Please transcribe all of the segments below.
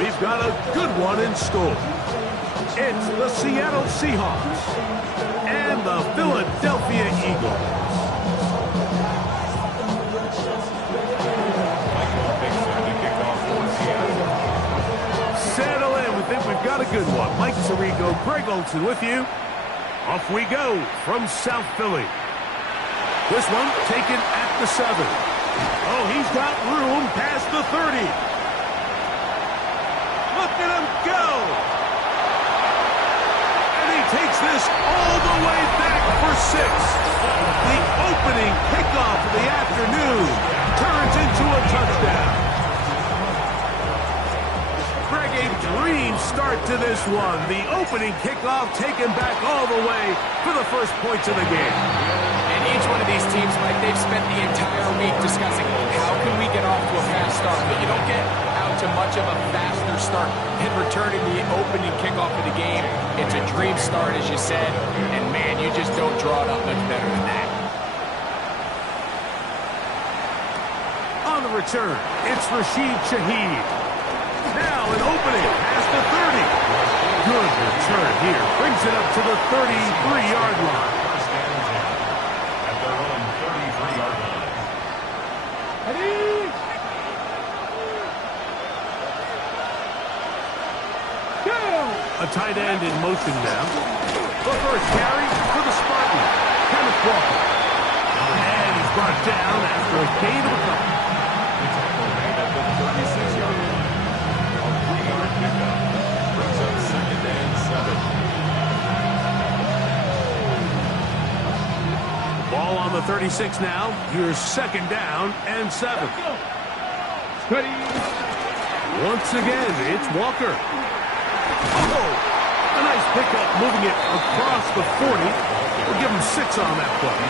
We've got a good one in store. It's the Seattle Seahawks and the Philadelphia Eagles. Settle in. We think we've got a good one. Mike Tirico, Greg Olsen with you. Off we go from South Philly. This one taken at the 7. Oh, he's got room past the 30. Look at him go. And he takes this all the way back for 6. The opening kickoff of the afternoon turns into a touchdown. Greg, a dream start to this one. The opening kickoff taken back all the way for the first points of the game. And each one of these teams, Mike, they've spent the entire week discussing how can we get off to a fast start. But you don't get out to much of a faster start than returning the opening kickoff of the game. It's a dream start, as you said. And, man, you just don't draw it up much better than that. On the return, it's Rashid Shaheed. Now an opening past the 30. Good return here. Brings it up to the 33-yard line. At their own 33-yard line. A tight end in motion now. The first carry for the Spartan. Kenneth Walker. And he's brought down after a gain of a couple. Ball on the 36 now. Here's 2nd down and 7. Once again, it's Walker. Oh, a nice pickup moving it across the 40. We'll give him 6 on that play.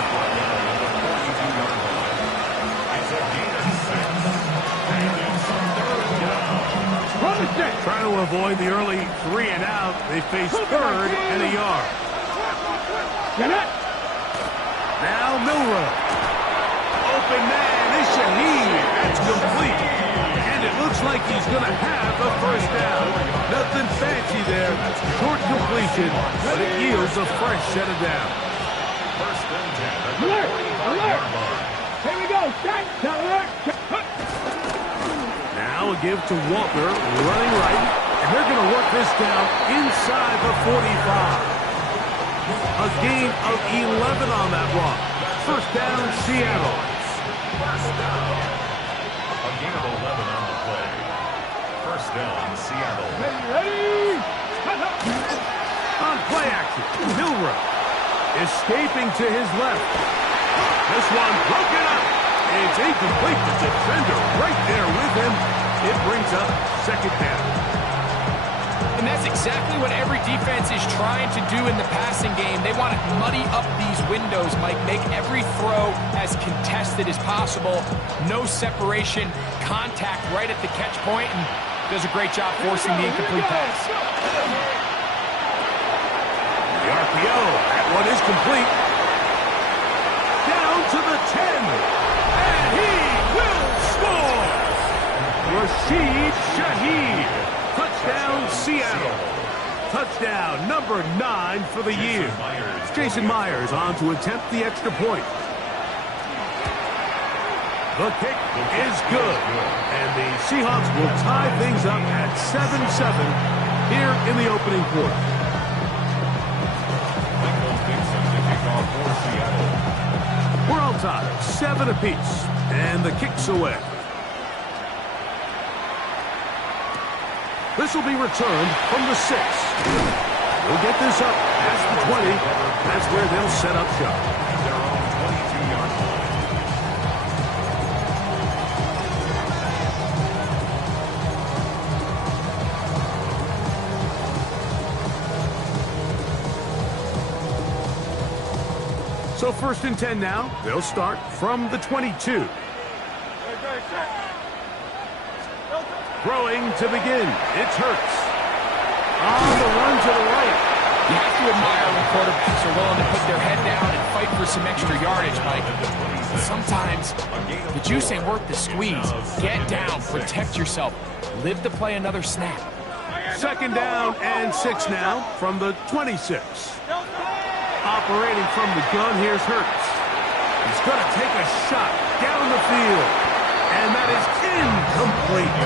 Trying to avoid the early 3 and out. They face 3rd and a yard. Now Milrow. Open man is Shaheed. That's complete. And it looks like he's going to have the first down. Nothing fancy there. Short completion, but it yields a fresh set of downs. First and 10. Alert! Alert! Here we go. Alert! Now a give to Walker, running right. And they're going to work this down inside the 45. A gain of 11 on that run. First down, Seattle. First down. A gain of 11 on the play. First down, Seattle. Ready? On play action, Milrow. Escaping to his left. This one broken up. It's incomplete. The defender right there with him. It brings up 2nd down. And that's exactly what every defense is trying to do in the passing game. They want to muddy up these windows, Mike, make every throw as contested as possible. No separation, contact right at the catch point, and does a great job forcing the incomplete pass. The RPO, that one is complete. Down to the 10, and he will score! Rashid Shaheed. Touchdown, Seattle. Touchdown, number 9 for the year. Jason Myers on to attempt the extra point. The kick is good. And the Seahawks will tie things up at 7-7 here in the opening quarter. We're all tied, 7 apiece. And the kick's away. This will be returned from the 6. We'll get this up past the 20. That's where they'll set up shop. Their own 22-yard line. So 1st and 10 now. They'll start from the 22. Throwing to begin. It's Hurts. On the run to the right. You have to admire when quarterbacks are willing to put their head down and fight for some extra yardage, Mike. Sometimes the juice ain't worth the squeeze. Get down, protect yourself, live to play another snap. Second down and 6 now from the 26. Operating from the gun, here's Hurts. He's going to take a shot down the field. And that is incomplete.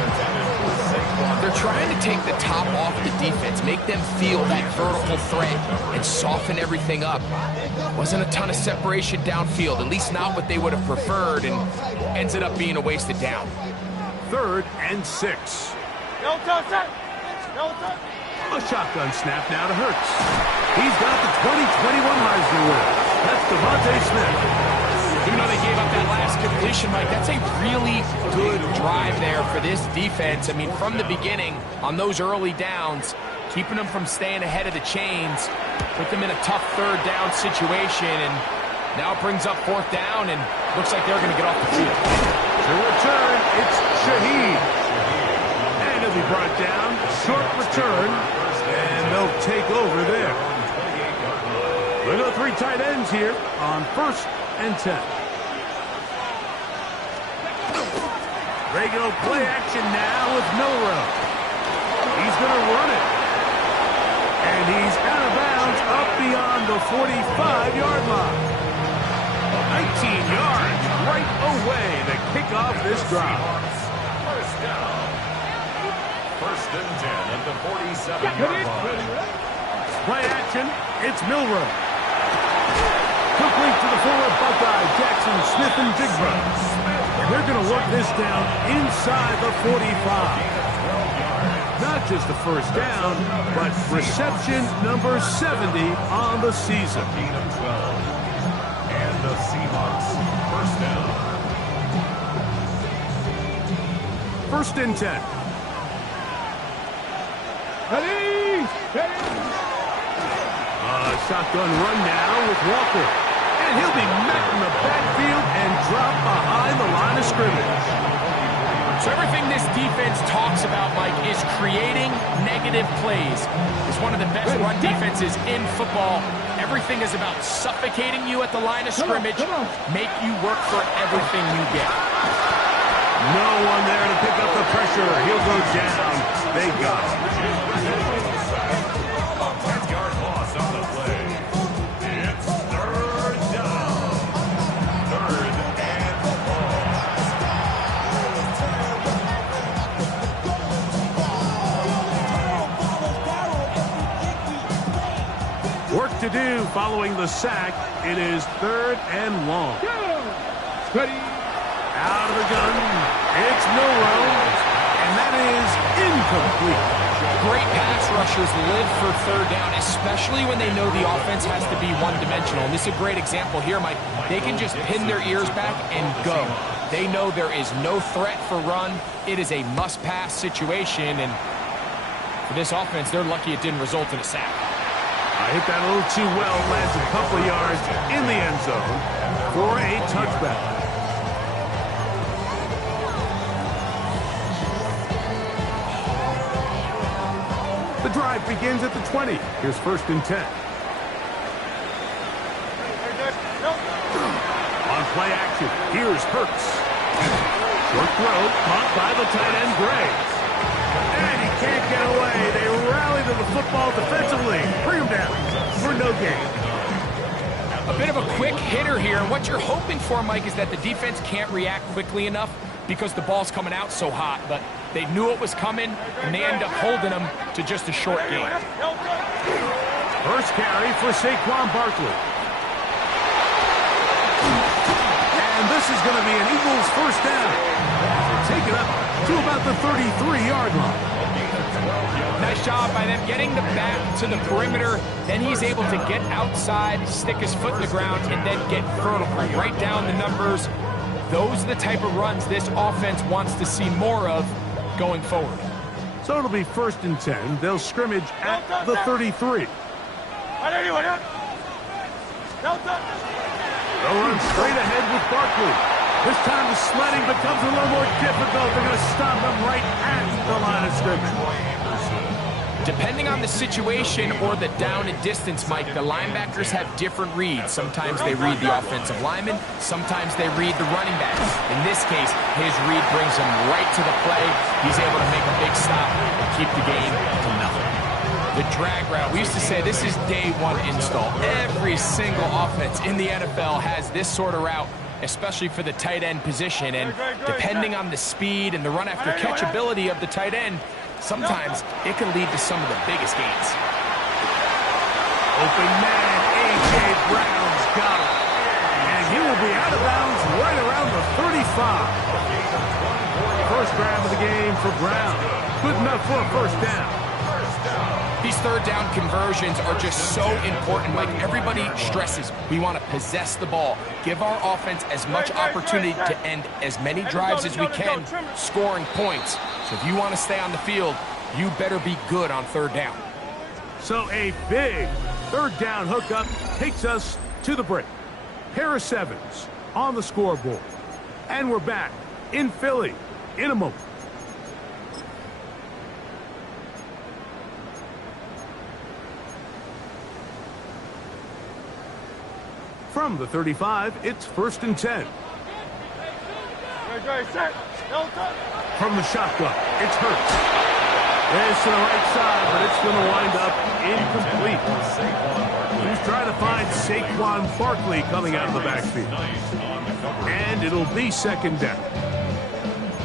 They're trying to take the top off the defense, make them feel that vertical threat, and soften everything up. Wasn't a ton of separation downfield, at least not what they would have preferred, and ends up being a wasted down. Third and 6. A shotgun snap now to Hurts. He's got the 2021 Heisman winner. That's Devontae Smith. Even though they gave up that last completion, Mike, that's a really good drive there for this defense. I mean, from the beginning, on those early downs, keeping them from staying ahead of the chains, put them in a tough third down situation, and now it brings up fourth down, and looks like they're going to get off the field. To return, it's Shaheed. And he'll be brought down, short return, and they'll take over there. We'll go 3 tight ends here on 1st and 10. Regular play action now with Milrow. He's going to run it. And he's out of bounds up beyond the 45-yard line. 19 yards right away to kick off this drive. First down. 1st and 10 at the 47-yard line. Play action, it's Milrow. Complete to the former Buckeye, Jackson, Smith, and Jigba. And they're going to work this down inside the 45. Not just the first down, but reception number 70 on the season. Gain of 12. And the Seahawks, 1st down. 1st and 10. Shotgun run now with Walker. And he'll be met in the backfield and dropped behind the line of scrimmage. So everything this defense talks about, Mike, is creating negative plays. It's one of the best run defenses in football. Everything is about suffocating you at the line of scrimmage, make you work for everything you get. No one there to pick up the pressure. He'll go down. They got him. 10-yard loss on the play. It's 3rd down. 3rd and long. Work to do following the sack. It is 3rd and long. Out of the gun. It's Milrow. And that is incomplete. Great pass rushers live for 3rd down, especially when they know the offense has to be one-dimensional. And this is a great example here, Mike. They can just pin their ears back and go. They know there is no threat for run. It is a must-pass situation. And for this offense, they're lucky it didn't result in a sack. I hit that a little too well. Lands a couple of yards in the end zone for a touchback. The drive begins at the 20. Here's 1st and 10. On play action, here's Hurts. Short throw, caught by the tight end, Gray. And he can't get away. They rally to the football defensively. Bring him down for no gain. A bit of a quick hitter here, and what you're hoping for, Mike, is that the defense can't react quickly enough because the ball's coming out so hot, but they knew it was coming, and they end up holding them to just a short gain. First carry for Saquon Barkley. And this is going to be an Eagles first down. Take it up to about the 33-yard line. Nice job by them getting the back to the perimeter. Then he's able to get outside, stick his foot in the ground, and then get vertical. Right down the numbers. Those are the type of runs this offense wants to see more of going forward. So it'll be 1st and 10. They'll scrimmage at the 33. They'll run straight ahead with Barkley. This time the sledding becomes a little more difficult. They're going to stop him right at the line of scrimmage. Depending on the situation or the down and distance, Mike, the linebackers have different reads. Sometimes they read the offensive lineman. Sometimes they read the running backs. In this case, his read brings him right to the play. He's able to make a big stop and keep the game to nothing. The drag route, we used to say this is day one install. Every single offense in the NFL has this sort of route, especially for the tight end position. And depending on the speed and the run after catch ability of the tight end, sometimes it can lead to some of the biggest gains. Open man, A.J. Brown's got it. And he will be out of bounds right around the 35. First grab of the game for Brown. Good enough for a first down. These third down conversions are just so important, Mike. Everybody stresses we want to possess the ball, give our offense as much opportunity to end as many drives as we can, scoring points. So if you want to stay on the field, you better be good on third down. So a big third down hookup takes us to the break. Harris Evans on the scoreboard. And we're back in Philly in a moment. From the 35, it's 1st and 10. From the shotgun, it's Hurts. It's to the right side, but it's going to wind up incomplete. He's trying to find Saquon Barkley coming out of the backfield. And it'll be 2nd down.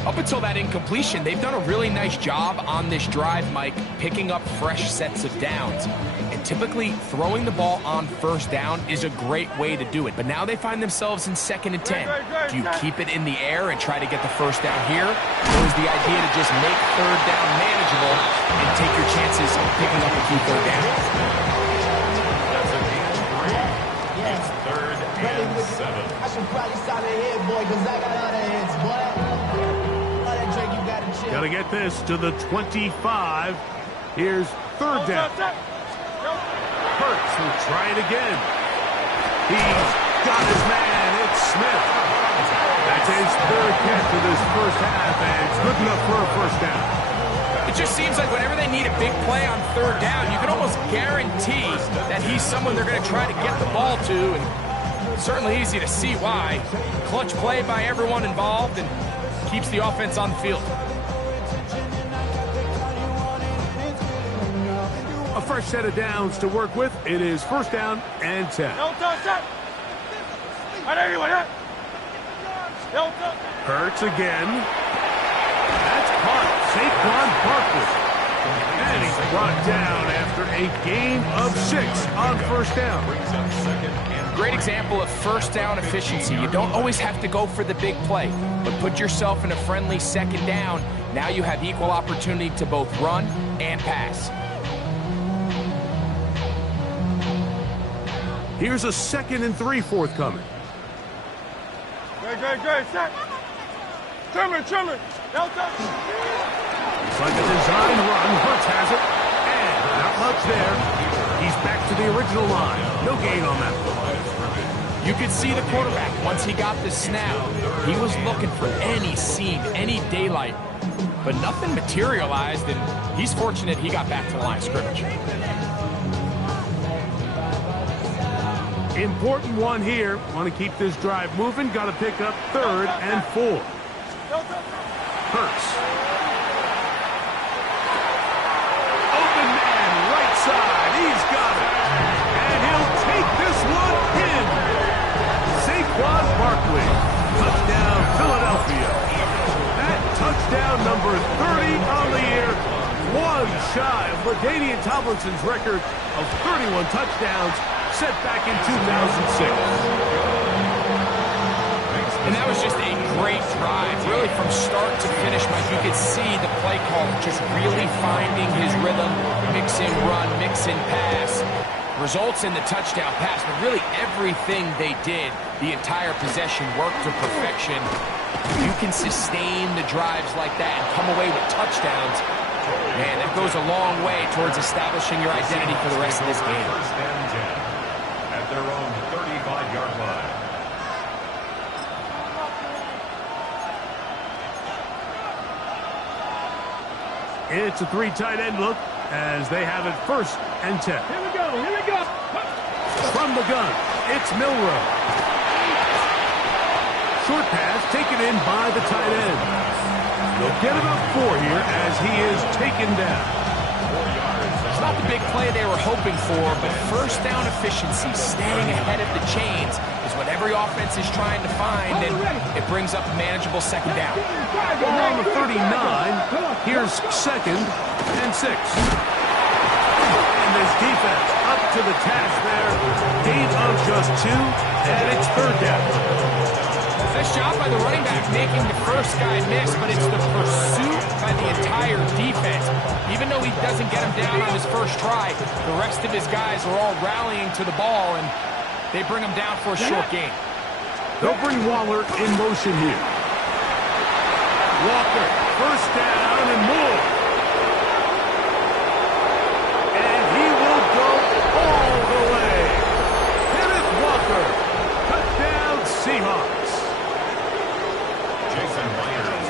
Up until that incompletion, they've done a really nice job on this drive, Mike, picking up fresh sets of downs. And typically, throwing the ball on 1st down is a great way to do it. But now they find themselves in 2nd and 10. Do you keep it in the air and try to get the 1st down here? Or is the idea to just make 3rd down manageable and take your chances of picking up a key 3rd down? That's a gain of 3. It's 3rd and 7. I should probably start a hit, boy, because I got other hits, boy. Got to get this to the 25. Here's 3rd down. Hurts will try it again. He's got his man. It's Smith. That's his 3rd catch of this first half, and it's good enough for a 1st down. It just seems like whenever they need a big play on 3rd down, you can almost guarantee that he's someone they're going to try to get the ball to, and certainly easy to see why. Clutch play by everyone involved and keeps the offense on the field. A fresh set of downs to work with. It is 1st down and 10. Hurts again. That's caught. Saquon Barkley. And he's brought down after a gain of 6 on 1st down. Great example of 1st down efficiency. You don't always have to go for the big play, but put yourself in a friendly 2nd down. Now you have equal opportunity to both run and pass. Here's a 2nd and 3 forthcoming. Set. Trimmer. It's like a design run. Hurts has it. And not much there. He's back to the original line. No gain on that one. You could see the quarterback, once he got the snap, he was looking for any seam, any daylight. But nothing materialized, and he's fortunate he got back to the line of scrimmage. Important one here. Want to keep this drive moving. Got to pick up 3rd and 4. Hurts. Open man, right side. He's got it. And he'll take this one in. Saquon Barkley. Touchdown, Philadelphia. That touchdown number 30 on the year. One shy of LaDainian Tomlinson's record of 31 touchdowns set back in 2006. And that was just a great drive, really from start to finish, Mike. You could see the play call just really finding his rhythm, mix in run, mix in pass. Results in the touchdown pass, but really everything they did, the entire possession worked to perfection. You can sustain the drives like that and come away with touchdowns. Man, that goes a long way towards establishing your identity for the rest of this game. 1st and 10 at their own 35-yard line. It's a 3 tight end look. as they have it 1st and 10. Here we go, here we go. From the gun, it's Milroe. Short pass taken in by the tight end. They'll get about 4 here as he is taken down. It's not the big play they were hoping for, but first down efficiency, staying ahead of the chains, is what every offense is trying to find, and it brings up a manageable 2nd down. Ball on the 39. Here's 2nd and 6. And this defense up to the task there. Gain of just 2, and it's 3rd down. Nice job by the running back making the first guy miss, but it's the pursuit by the entire defense. Even though he doesn't get him down on his first try, the rest of his guys are all rallying to the ball, and they bring him down for a short gain. They'll bring Waller in motion here. Walker, 1st down and more. And he will go all the way. Kenneth Walker, touchdown Seahawks.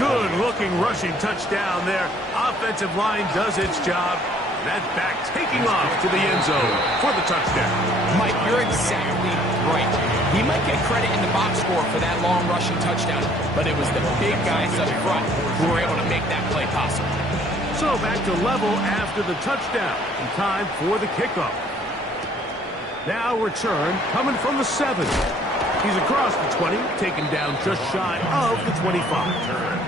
Good-looking rushing touchdown there. Offensive line does its job. That back taking off to the end zone for the touchdown. Mike, you're exactly right. He might get credit in the box score for that long rushing touchdown, but it was the big guys up front who were able to make that play possible. So back to level after the touchdown. In time for the kickoff. Now return coming from the 7. He's across the 20, taken down just shy of the 25.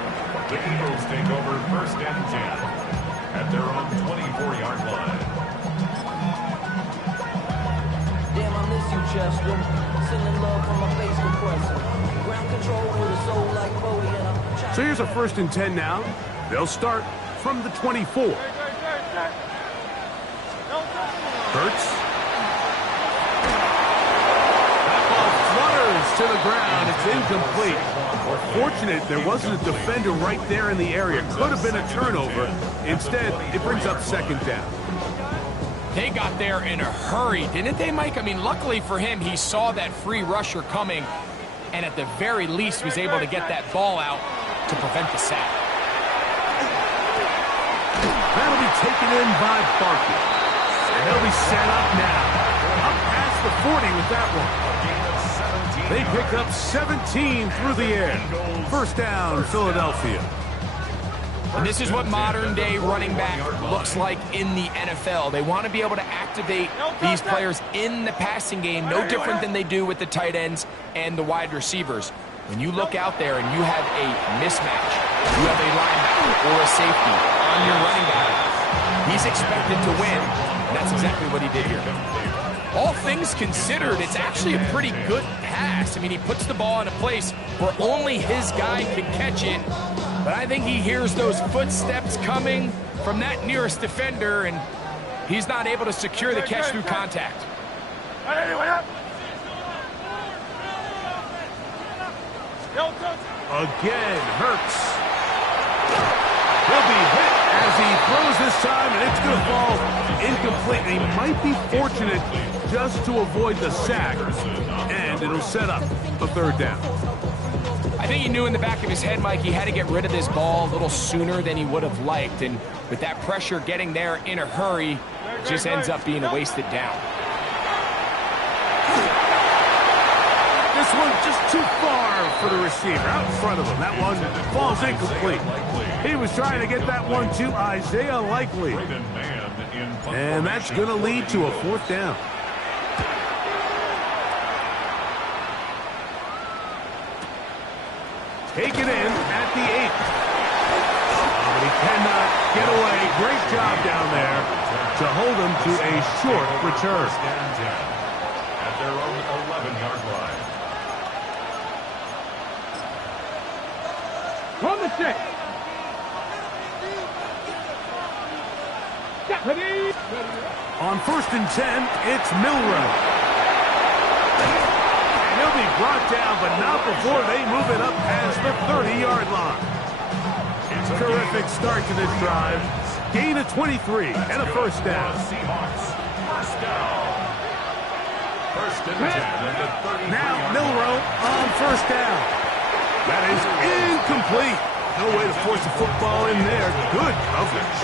The Eagles take over 1st and 10 at their own 24-yard line. Damn, I miss you, Chester. Sending love from my face compressor. Ground control with a soul like Bowie and I'm... So here's a 1st and 10 now. They'll start from the 24. Hurts. To the ground. It's incomplete. Fortunate there wasn't a defender right there in the area. Could have been a turnover. Instead, it brings up 2nd down. They got there in a hurry, didn't they, Mike? I mean, luckily for him, he saw that free rusher coming and at the very least was able to get that ball out to prevent the sack. That'll be taken in by Barkley. And they'll be set up now. Up past the 40 with that one. They pick up 17 through the air. 1st down, Philadelphia. And this is what modern-day running back looks like in the NFL. They want to be able to activate these players in the passing game, no different than they do with the tight ends and the wide receivers. When you look out there and you have a mismatch, you have a linebacker or a safety on your running back, he's expected to win. And that's exactly what he did here. All things considered, it's actually a pretty good pass. I mean, he puts the ball in a place where only his guy can catch it. But I think he hears those footsteps coming from that nearest defender, and he's not able to secure the catch through contact. Again, Hurts. He'll be hit as he throws this time, and it's going to fall incomplete. He might be fortunate just to avoid the sack, and it'll set up a 3rd down. I think he knew in the back of his head, Mike, he had to get rid of this ball a little sooner than he would have liked, and with that pressure getting there in a hurry, it just ends up being a wasted down. This one just too far for the receiver, out in front of him. That one falls incomplete. He was trying to get that one to Isaiah Likely. And that's going to lead to a 4th down. Taken in at the 8. But he cannot get away. Great job down there to hold him to a short return. At their own 11-yard line. From the 6. On 1st and 10, it's Milroe. And he'll be brought down, but not before they move it up past the 30-yard line. Terrific start to this drive. Gain of 23 and a 1st down. Seahawks. 1st down. 1st and 10 at the 30. Now Milroe on 1st down. That is incomplete. No way to force the football in there. Good coverage.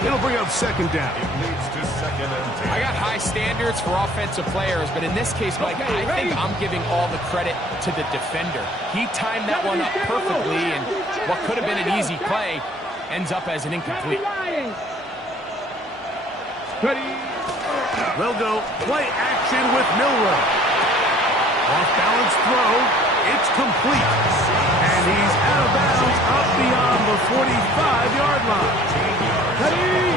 It'll bring up second down. It leads to second and 10. I got high standards for offensive players, but in this case, Mike, I think I'm giving all the credit to the defender. He timed that one up perfectly, and what could have been an easy play ends up as an incomplete. They'll go play action with Milroe. Off-balance throw. It's complete. And he's out of bounds up beyond the 45-yard line.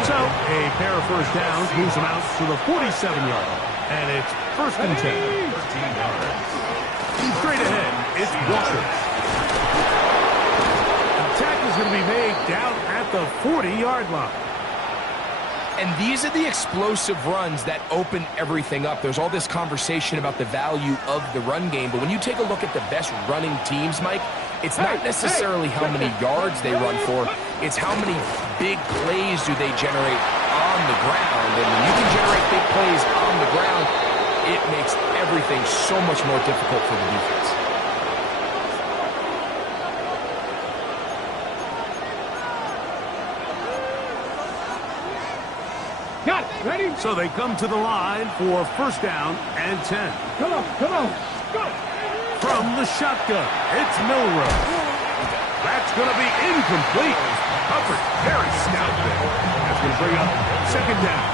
So a pair of first downs moves him out to the 47-yard line. And it's first and 10. 13 yards. Straight ahead, it's Walker. Attack is going to be made down at the 40-yard line. And these are the explosive runs that open everything up. There's all this conversation about the value of the run game, but when you take a look at the best running teams, Mike, it's not necessarily how many yards they run for, it's how many big plays do they generate on the ground. And when you can generate big plays on the ground, it makes everything so much more difficult for the defense. Got it. Ready? So they come to the line for first down and 10. Come on. Go. From the shotgun, it's Milroe. That's going to be incomplete. Covered very stout there. That's going to bring up second down.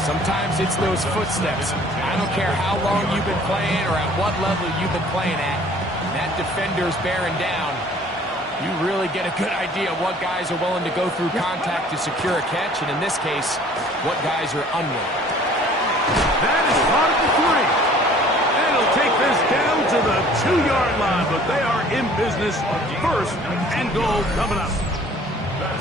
Sometimes it's those footsteps. I don't care how long you've been playing or at what level you've been playing at. That defender's bearing down. You really get a good idea of what guys are willing to go through contact to secure a catch, and in this case, what guys are unwilling. That is part of the 3. And it'll take this down to the 2-yard line, but they are in business. First and goal coming up.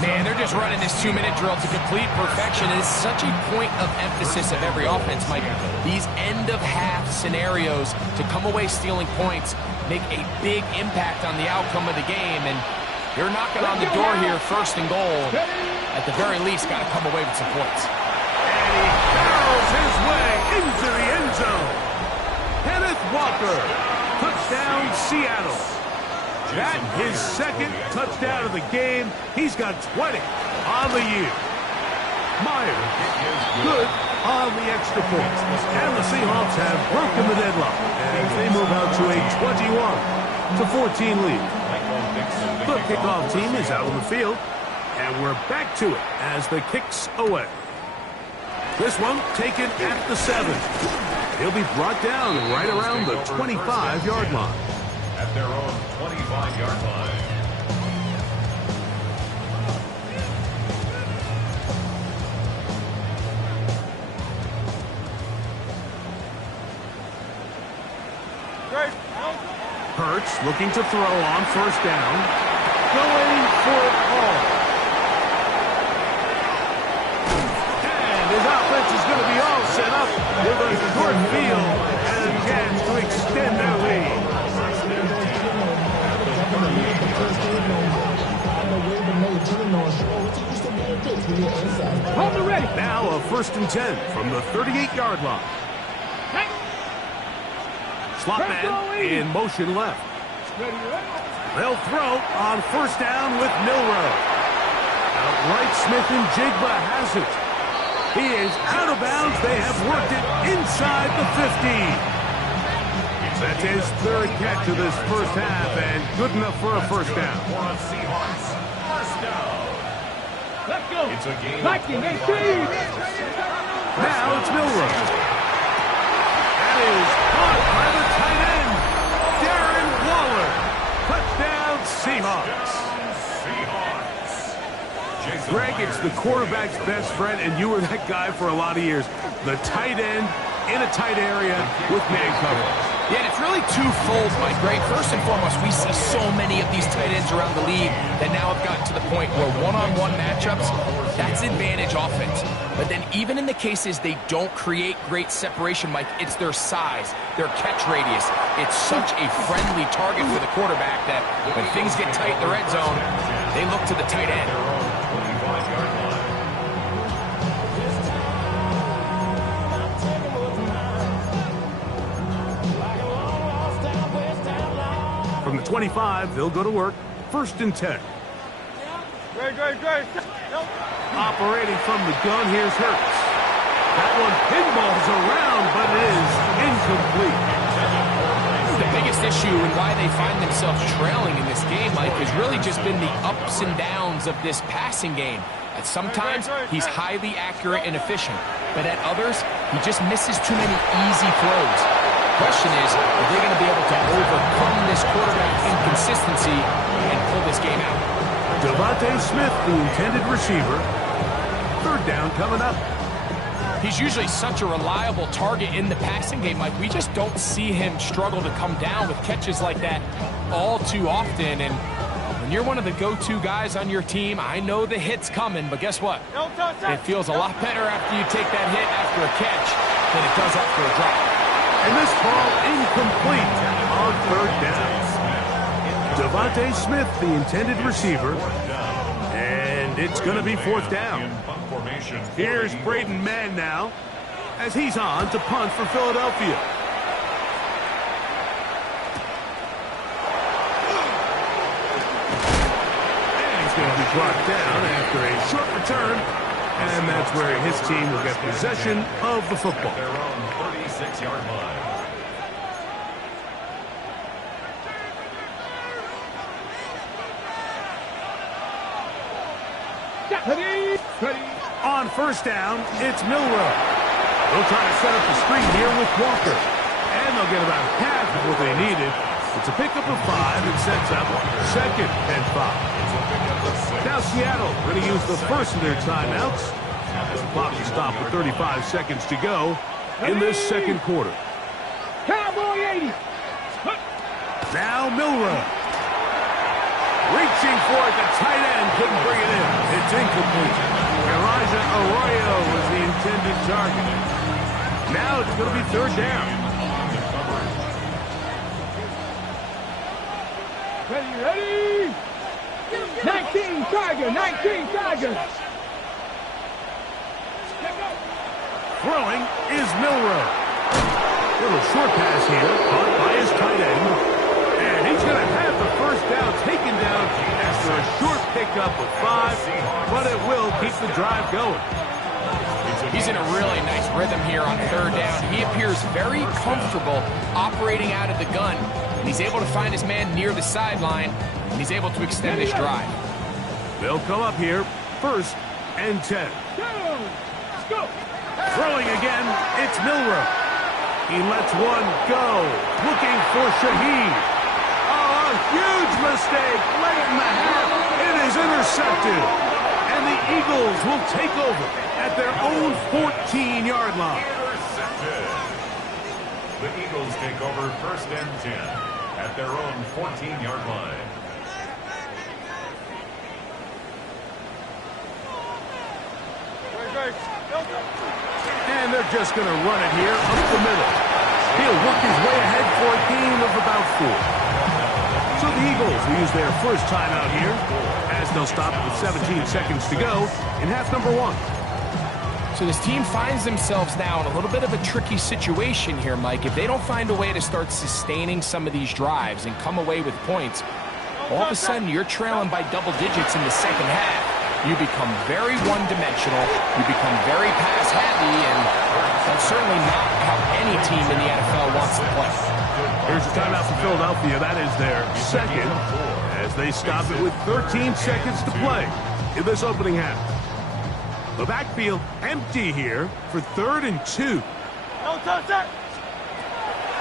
Man, they're just running this 2-minute drill to complete perfection. It's such a point of emphasis of every offense, Mike. These end-of-half scenarios to come away stealing points make a big impact on the outcome of the game, and you're knocking on the door here, first and goal. At the very least, got to come away with some points. And he barrels his way into the end zone. Kenneth Walker, touchdown Seattle. That his second touchdown of the game. He's got 20 on the year. Myers, good on the extra point. And the Seahawks have broken the deadlock as they move out to a 21-14 lead. The kickoff team is out on the field, and we're back to it as the kicks away. This one taken at the 7. He'll be brought down right around the 25-yard line. At their own 25-yard line. Hurts looking to throw on first down. Going for it all. And his offense is going to be all set up with a short field and a chance to extend their lead. Hold it ready. Now a first and 10 from the 38-yard line. Slot man in motion left. They'll throw on first down with Milroe. Outright Smith and Jigba has it. He is out of bounds. They have worked it inside the 15. That's his third catch of this first half, and good enough for a first down. First down. Let's go. It's a game. Now it's Milroe. That is caught by the tight end, Darren Waller. Touchdown, Seahawks. Greg, it's the quarterback's best friend, and you were that guy for a lot of years. The tight end in a tight area with man coverage. Yeah, and it's really twofold, Mike. Great. First and foremost, we see so many of these tight ends around the league that now have gotten to the point where one-on-one matchups, that's advantage offense. But then even in the cases they don't create great separation, Mike, it's their size, their catch radius. It's such a friendly target for the quarterback that when things get tight in the red zone, they look to the tight end. From the 25, they'll go to work. First and 10. Great. A Operating from the gun, here's Hurts. That one pinballs around, but it is incomplete. The biggest issue and why they find themselves trailing in this game, Mike, has really just been the ups and downs of this passing game. At sometimes, he's highly accurate and efficient, but at others, he just misses too many easy throws. The question is, are they going to be able to overcome this quarterback inconsistency and pull this game out? Devontae Smith, the intended receiver. Third down coming up. He's usually such a reliable target in the passing game, Mike. We just don't see him struggle to come down with catches like that all too often. And when you're one of the go-to guys on your team, I know the hit's coming, but guess what? It feels a lot better after you take that hit after a catch than it does after a drop. And this ball incomplete on third down. Devontae Smith, the intended receiver. And it's going to be fourth down. Here's Braden Mann now, as he's on to punt for Philadelphia. And he's going to be brought down after a short return, and that's where his team will get possession of the football. Their own 36-yard line. On first down, it's Milroe. They'll try to set up the screen here with Walker. And they'll get about half of what they needed. It's a pickup of 5 and sets up second and 5. Now Seattle going to use the first of their timeouts. As the clock is stopped with 35 seconds to go in this second quarter. Cowboy 80. Now Milroe. Reaching for it, the tight end couldn't bring it in. It's incomplete. Elijah Arroyo was the intended target. Now it's going to be third down. Ready? 19 Tiger. Throwing is Milroe. Little short pass here, caught by his tight end. And he's going to have the first down taken down after a short pickup of 5, but it will keep the drive going. He's in a really nice rhythm here on third down. He appears very comfortable operating out of the gun, and he's able to find his man near the sideline, and he's able to extend this drive. They'll come up here, first and 10. Let's go. Throwing again, it's Milroe. He lets one go, looking for Shaheed. A huge mistake late in the half. It is intercepted. And the Eagles will take over at their own 14-yard line. Intercepted. The Eagles take over first and 10 at their own 14-yard line. And they're just going to run it here up the middle. He'll work his way ahead for a gain of about 4. So the Eagles will use their first timeout here as they'll stop with 17 seconds to go in half number 1. So this team finds themselves now in a little bit of a tricky situation here, Mike. If they don't find a way to start sustaining some of these drives and come away with points, all of a sudden you're trailing by double digits in the second half. You become very one-dimensional, you become very pass-heavy, and that's certainly not how any team in the NFL wants to play. Here's a timeout for Philadelphia. That is their second as they stop it with 13 seconds to play in this opening half. The backfield empty here for third and 2. No touch that.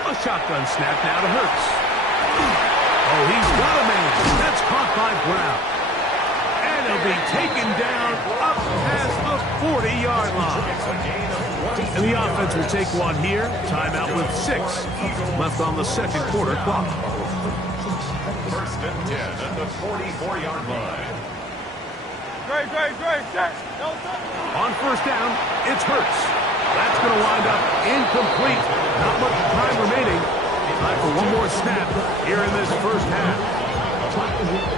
A shotgun snap now to Hurts. Oh, he's got a man. That's caught by Brown. And he'll be taken down up past the 40-yard line. And the offense will take one here. Timeout with 6 left on the second quarter clock. First and 10 at the 44-yard line. On first down, it's Hurts. That's going to wind up incomplete. Not much time remaining. Time for one more snap here in this first half.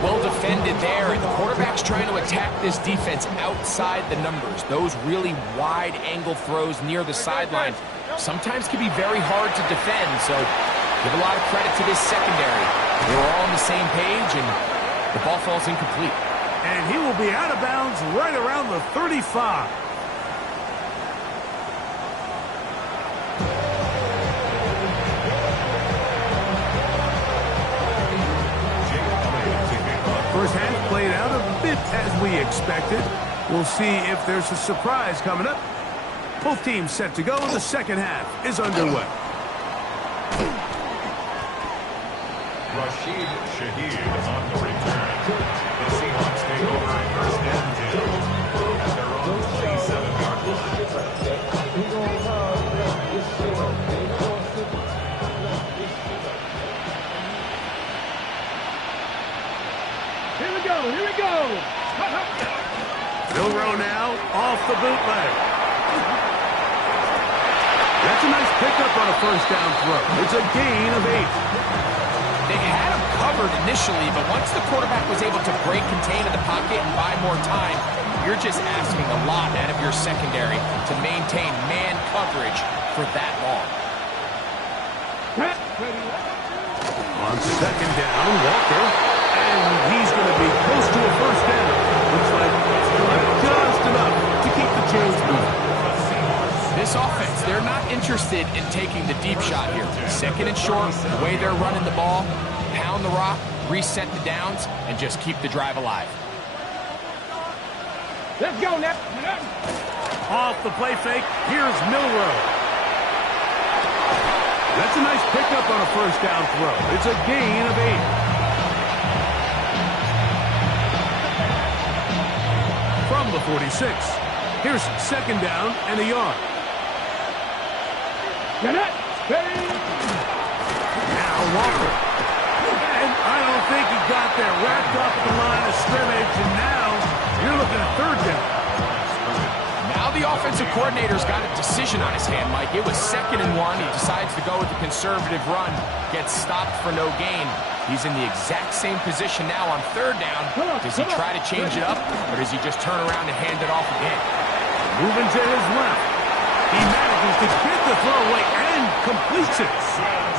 Well defended there, and the quarterback's trying to attack this defense outside the numbers. Those really wide angle throws near the sideline sometimes can be very hard to defend, so give a lot of credit to this secondary. They were all on the same page, and the ball falls incomplete. And he will be out of bounds right around the 35. First half played out a bit as we expected. We'll see if there's a surprise coming up. Both teams set to go. The second half is underway. Rashid Shaheed on the return. The Seahawks take over first and 10 at their own 27-yard line. Here we go, here we go. Milroe now off the bootleg. That's a nice pickup on a first down throw. It's a gain of 8. They had him covered initially, but once the quarterback was able to break contain of the pocket and buy more time, you're just asking a lot out of your secondary to maintain man coverage for that long. On second down, Walker, and he's going to be close to a first down. Looks like just enough to keep the chains moving. This offense, they're not interested in taking the deep shot here. Second and short, the way they're running the ball, pound the rock, reset the downs, and just keep the drive alive. Let's go, Nep. Off the play fake, here's Milroe. That's a nice pickup on a first down throw. It's a gain of 8. From the 46, here's second down and a yard. Get it. Now Walker. And I don't think he got there. Wrapped up the line of scrimmage, and now you're looking at third down. Now the offensive coordinator's got a decision on his hand, Mike. It was 2nd and 1. He decides to go with the conservative run, gets stopped for no gain. He's in the exact same position now on third down. Does he try to change it up, or does he just turn around and hand it off again? Moving to his left. He manages to get the throw away and completes it.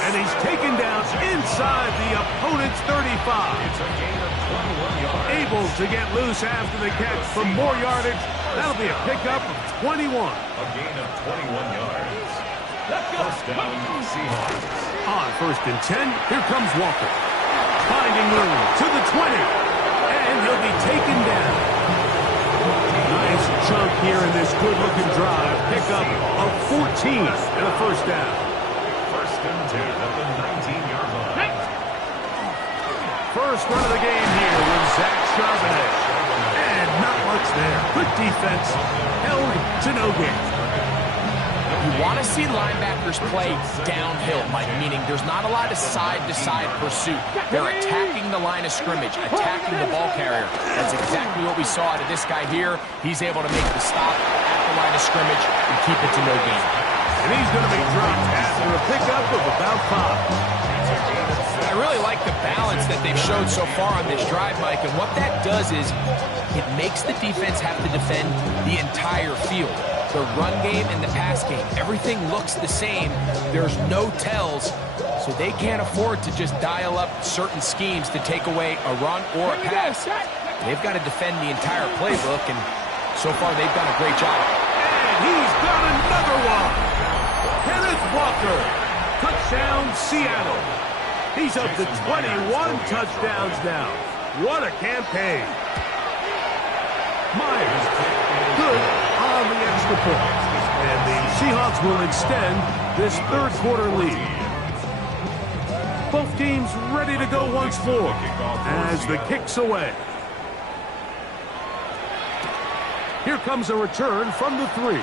And he's taken down inside the opponent's 35. It's a gain of 21 yards. Able to get loose after the catch for more yardage. That'll be a pickup of 21. A gain of 21 yards. First down, Seahawks. On first and 10, here comes Walker. Finding room to the 20. And he'll be taken down. Nice chunk here in this good-looking drive. Pickup of 14 and a first down. First and 10 at the 19-yard line. First run of the game here with Zach Charbonnet. And not much there. Good defense. Held to no gain. You want to see linebackers play downhill, Mike, meaning there's not a lot of side-to-side pursuit. They're attacking the line of scrimmage, attacking the ball carrier. That's exactly what we saw out of this guy here. He's able to make the stop at the line of scrimmage and keep it to no gain. And he's going to be dropped after a pickup of about 5. I really like the balance that they've showed so far on this drive, Mike, and what that does is it makes the defense have to defend the entire field. The run game and the pass game, everything looks the same. There's no tells, so they can't afford to just dial up certain schemes to take away a run or a pass. They've got to defend the entire playbook, and so far they've done a great job. And he's got another one. Kenneth Walker. Touchdown, Seattle. He's up to 21 touchdowns now. What a campaign. Myers, good on the extra point. And the Seahawks will extend this third quarter lead. Both teams ready to go once more as the kick's away. Here comes a return from the 3.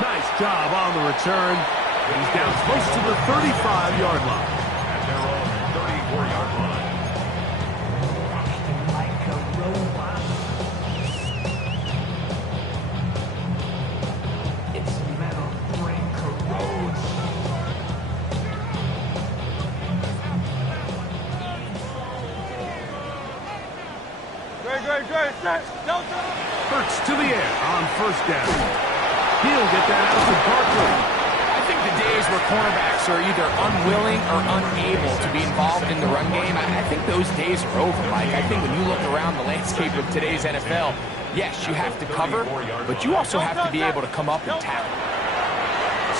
Nice job on the return. He's down close to the 35-yard line. At their own 34-yard line. Hurts to the air on first down. He'll get that out to Barkley. I think the days where cornerbacks are either unwilling or unable to be involved in the run game, I think those days are over, Mike. I think when you look around the landscape of today's NFL, yes, you have to cover, but you also have to be able to come up and tackle.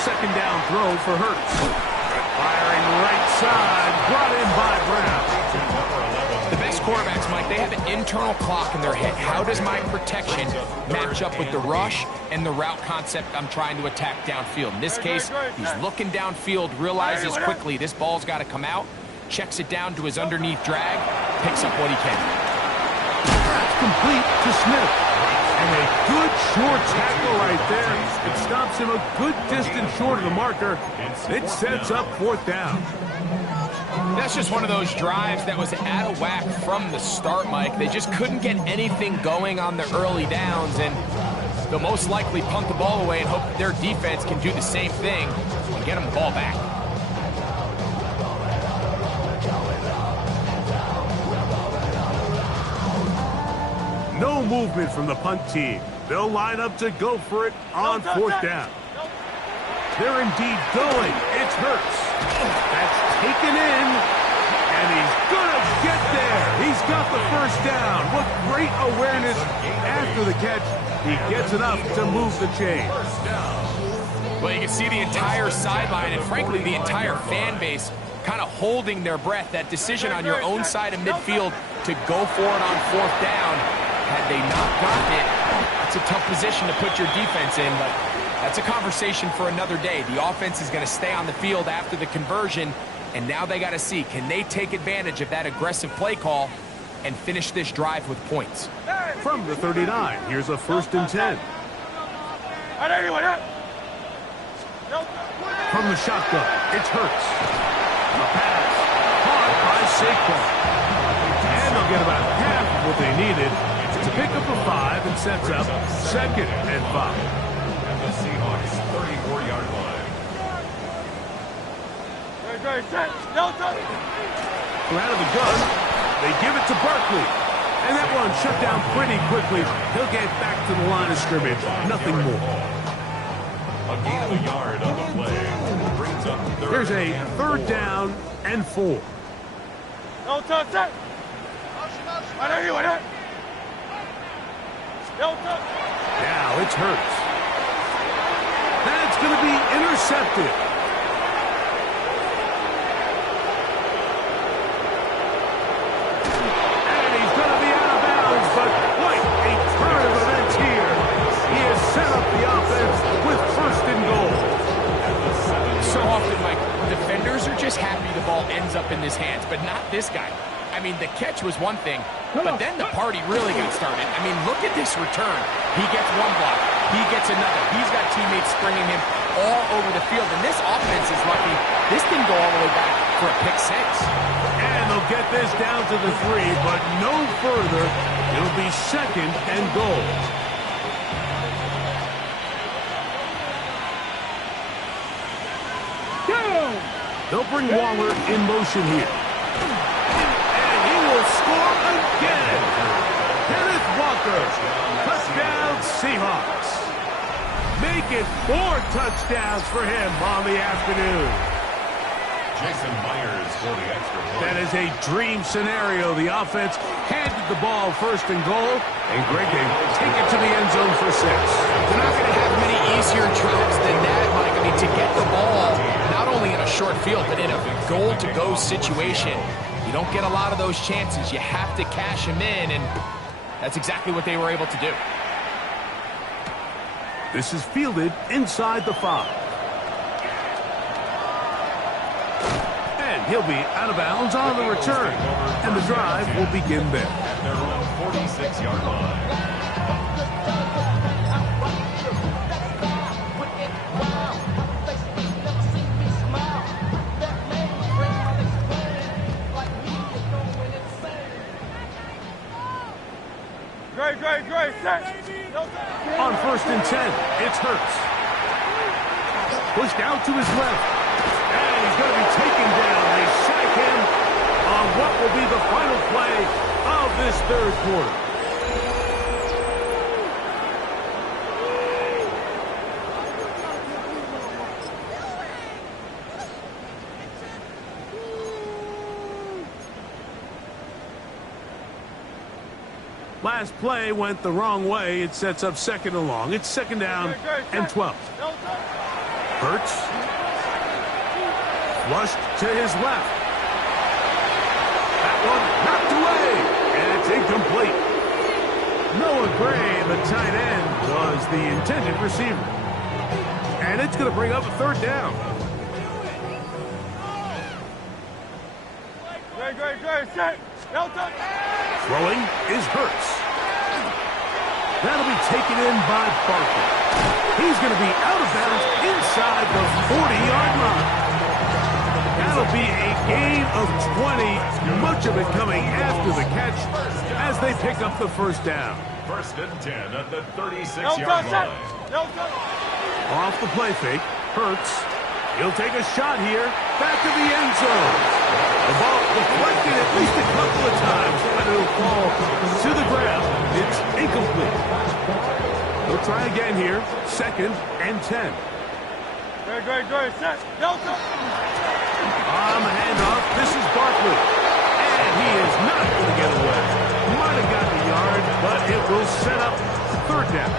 Second down throw for Hurts. Firing right side, brought in by Brown. The best quarterbacks, Mike, they have an internal clock in their head. How does my protection match up with the rush and the route concept I'm trying to attack downfield? In this case, he's looking downfield, realizes quickly this ball's got to come out, checks it down to his underneath drag, picks up what he can. That's complete to Smith. And a good short tackle right there. It stops him a good distance short of the marker. It sets up fourth down. That's just one of those drives that was out of whack from the start, Mike. They just couldn't get anything going on the early downs, and they'll most likely punt the ball away and hope their defense can do the same thing and get them the ball back. No movement from the punt team. They'll line up to go for it on fourth down. They're indeed going. It's Hurts. That's taken in, and he's going to get there. He's got the first down. What great awareness after the catch. He gets enough to move the chain. Well, you can see the entire sideline and, frankly, the entire fan base kind of holding their breath. That decision on your own side of midfield to go for it on fourth down, had they not gotten it, it's a tough position to put your defense in, but that's a conversation for another day. The offense is going to stay on the field after the conversion, and now they got to see, can they take advantage of that aggressive play call and finish this drive with points? From the 39, here's a 1st and 10. From the shotgun, it's Hurts. A pass, caught by Saquon. And they'll get about half of what they needed to pick up a 5 and sets up 2nd and 5. And the Seahawks 34-yard line. From out of the gun, they give it to Barkley. And that one shut down pretty quickly. He'll get back to the line of scrimmage. Nothing more. A gain of a yard on the play. Brings up third. Here's a 3rd down and 4. Now it's Hurts. That's going to be intercepted. And he's going to be out of bounds, but quite a turn of events here. He has set up the offense with 1st and goal. So often, Mike, defenders are just happy the ball ends up in his hands, but not this guy. I mean, the catch was one thing, but then the party really got started. I mean, look at this return. He gets one block. He gets another. He's got teammates springing him all over the field, and this offense is lucky. This didn't go all the way back for a pick 6. And they'll get this down to the 3, but no further. It'll be 2nd and goal. They'll bring Waller in motion here. And he will score again. Kenneth Walker. Touchdown Seahawks. Make it 4 touchdowns for him on the afternoon. Jason Myers for the extra point. That is a dream scenario. The offense handed the ball 1st and goal, and Greg can take it to the end zone for 6. They're not going to have many easier drives than that, Mike. I mean, to get the ball, not only in a short field, but in a goal-to-go situation, you don't get a lot of those chances. You have to cash them in, and that's exactly what they were able to do. This is fielded inside the 5. And he'll be out of bounds on the return. And the drive will begin there. At their own 46-yard line. On 1st and 10, it's Hurts. Pushed out to his left. And he's going to be taken down. They sack him on what will be the final play of this 3rd quarter. Last play went the wrong way. It sets up second and long. It's second down and 12. Hurts. Flushed to his left. That one knocked away. And it's incomplete. Noah Gray, the tight end, was the intended receiver. And it's going to bring up a third down. Throwing is Hurts. That'll be taken in by Barkley. He's going to be out of bounds inside the 40-yard line. That'll be a gain of 20, much of it coming after the catch as they pick up the first down. First and 10 at the 36-yard line. Off the play fake, Hurts. He'll take a shot here, back to the end zone. The ball deflected at least a couple of times, but it'll fall to the ground. It's incomplete. They'll try again here, second and 10. On the handoff, this is Barkley. And he is not going to get away. Might have gotten a yard, but it will set up third down.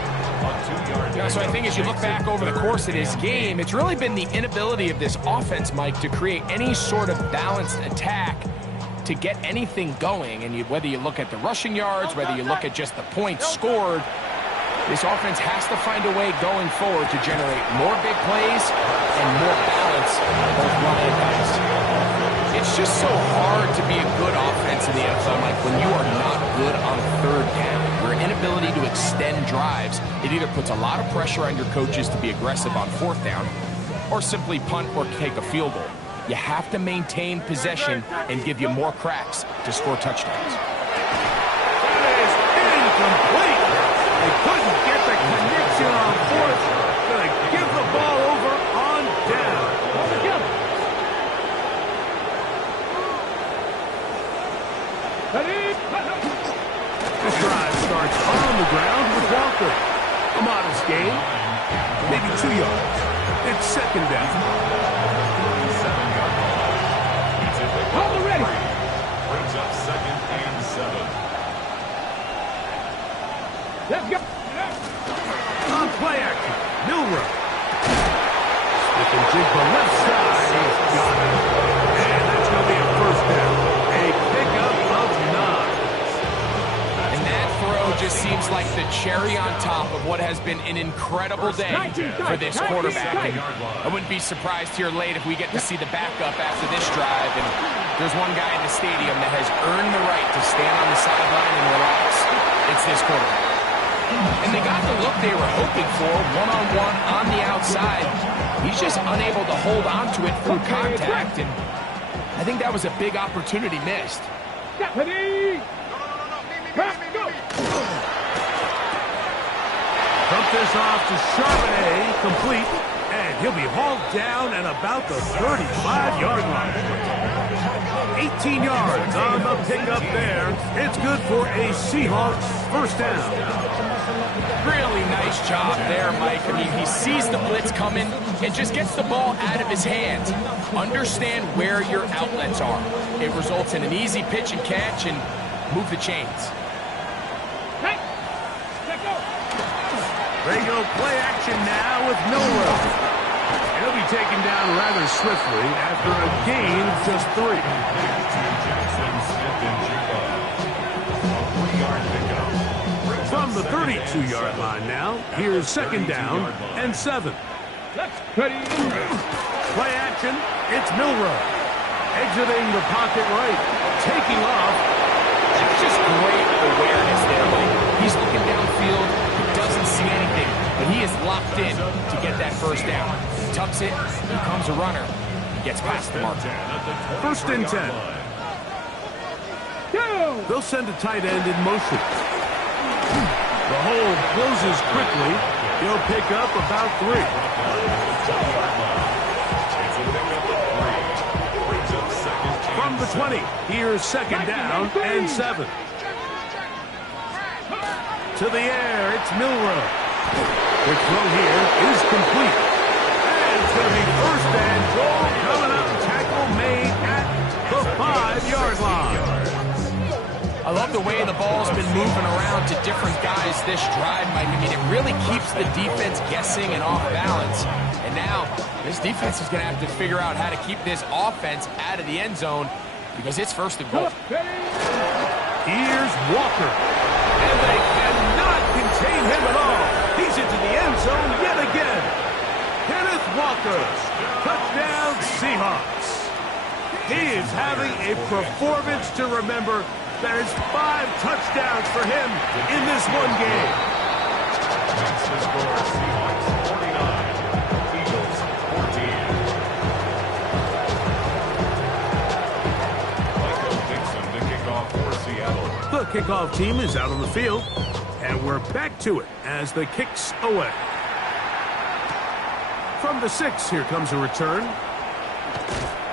Yeah, so I think as you look back over the course of this game, it's really been the inability of this offense, Mike, to create any sort of balanced attack to get anything going. And whether you look at the rushing yards, whether you look at just the points scored, this offense has to find a way going forward to generate more big plays and more balance, both run and pass. It's just so hard to be a good offense in the NFL, Mike, when you are not good on third down. Your inability to extend drives, it either puts a lot of pressure on your coaches to be aggressive on fourth down or simply punt or take a field goal. You have to maintain possession and give you more cracks to score touchdowns. That is incomplete. They couldn't get the connection on fourth. Going to give the ball over on down. This drive starts on the ground with Walker. A modest gain, maybe 2 yards. It's second down. Hold it ready. Brings up second and 7. Let's go. On play action, Milroe. Stick and jig the left side. He's got it. And that's going to be a first down. A pickup of 9. And that throw just seems like the cherry on top of what has been an incredible day for this quarterback. And I wouldn't be surprised here late if we get to see the backup after this drive. And there's one guy in the stadium that has earned the right to stand on the sideline and relax. It's this quarterback. And they got the look they were hoping for, one-on-one on the outside. He's just unable to hold on to it through contact, and I think that was a big opportunity missed. Ready. Go. Dump this off to Charbonnet, complete, and he'll be hauled down at about the 35-yard line. 18 yards on the pickup there. It's good for a Seahawks first down. Really nice job there, Mike. I mean, he sees the blitz coming and just gets the ball out of his hands. Understand where your outlets are. It results in an easy pitch and catch and move the chains. They go play action now with Milroe. He'll be taken down rather swiftly after a gain of just 3. From the 32-yard line now, here's second down and 7. Ready. Play action, it's Milroe. Exiting the pocket right, taking off. That's just great awareness there, Mike. He's looking downfield, doesn't see anything, but he is locked in to get that first down. Tucks it, becomes a runner, gets past the mark. First and 10. They'll send a tight end in motion. The hole closes quickly. He'll pick up about 3. From the 20, here's second down and 7. To the air, it's Milroe. The throw here is complete. And it's going to be first and goal coming up. Tackle made at the 5-yard line. I love the way the ball's been moving around to different guys this drive, Mike. I mean, it really keeps the defense guessing and off balance. And now, this defense is going to have to figure out how to keep this offense out of the end zone because it's first and goal. Here's Walker. And they cannot contain him at all. He's into the end zone yet again. Kenneth Walker. Touchdown, Seahawks. He is having a performance to remember. There's 5 touchdowns for him in this one game. That's the score. Seahawks 49, Eagles 14. Michael Dixon to kick off for Seattle. The kickoff team is out on the field, and we're back to it as the kick's away. From the 6, here comes a return.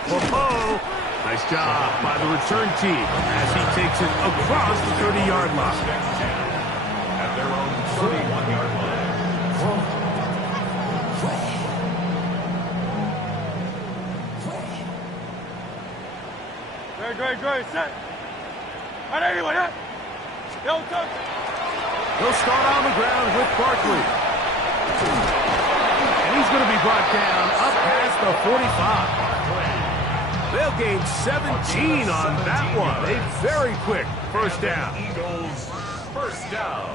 Oh, nice job by the return team as he takes it across the 30-yard line. At their own 31-yard line. Great. Set. On anyone, yeah? He'll start on the ground with Barkley. And he's going to be brought down up past the 45. They'll gain 17 on that one. A very quick first down. Eagles first down.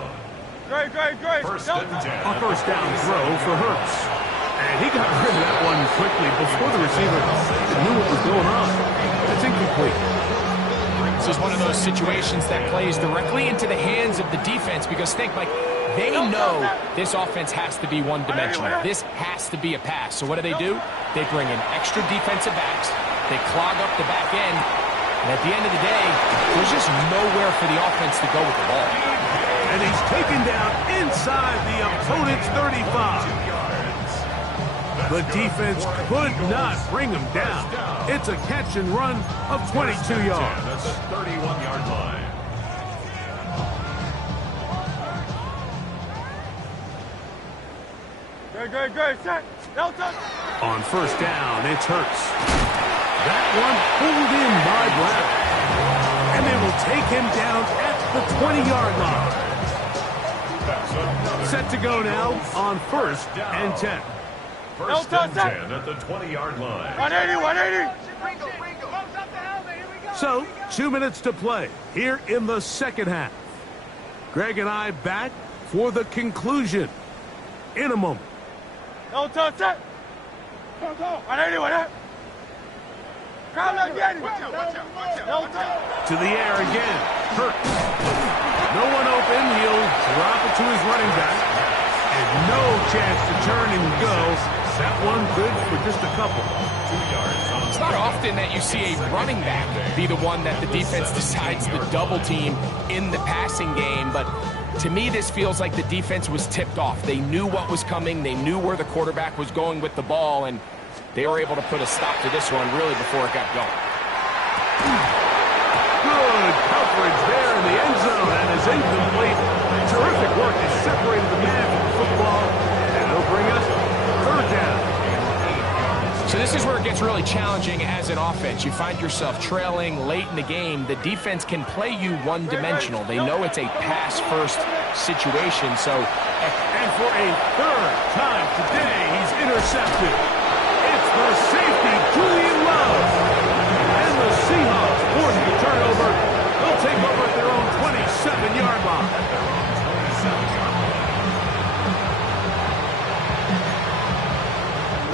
Great. First and 10. A first down throw for Hurts. And he got rid of that one quickly before the receiver knew what was going on. It's incomplete. This is one of those situations that plays directly into the hands of the defense because think, Mike, they know this offense has to be one-dimensional. This has to be a pass. So what do? They bring in extra defensive backs. They clog up the back end. And at the end of the day, there's just nowhere for the offense to go with the ball. And he's taken down inside the opponent's 35. The defense could not bring him down. It's a catch and run of 22 yards. That's the 31-yard line. Great. Set. On first down, it's Hurts. That one pulled in by Brown. And they will take him down at the 20-yard line. Set to go now on first and 10. First and 10 at the 20-yard line. 180. So, 2 minutes to play here in the second half. Greg and I back for the conclusion in a moment. Set. 180. To the air again. Hurts. No one open. He'll drop it to his running back. And no chance to turn and go. That one good for just a couple. 2 yards. It's not often that you see a running back be the one that the defense decides to double team in the passing game, but to me this feels like the defense was tipped off. They knew what was coming, they knew where the quarterback was going with the ball, and they were able to put a stop to this one really before it got going. Good coverage there in the end zone, and is incomplete. Terrific work to separate the man from the football, and it'll bring us third down. So this is where it gets really challenging as an offense. You find yourself trailing late in the game. The defense can play you one-dimensional. They know it's a pass-first situation, so... And for a third time today, he's intercepted. It's the safety, Julian Love. And the Seahawks forcing the turnover. They'll take over at their own 27-yard line.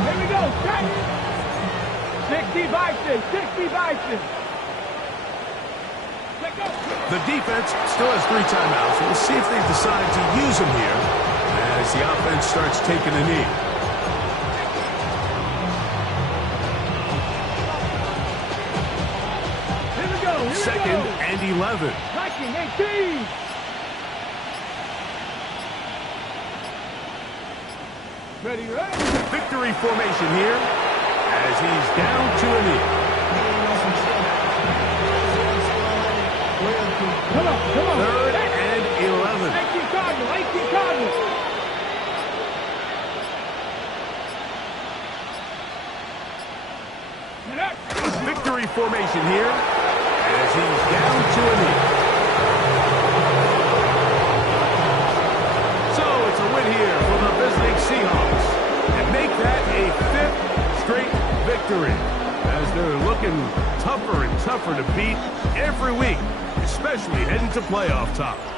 Here we go. 60 Bison. The defense still has 3 timeouts. We'll see if they decide to use them here as the offense starts taking a knee. Here we go. Second and 11. Attacking 18. Ready. Victory formation here as he's down to a knee. Come on. Third and 11. 18 Cardinals. Victory formation here as he's down to a knee. victory as they're looking tougher and tougher to beat every week, especially heading to playoff time.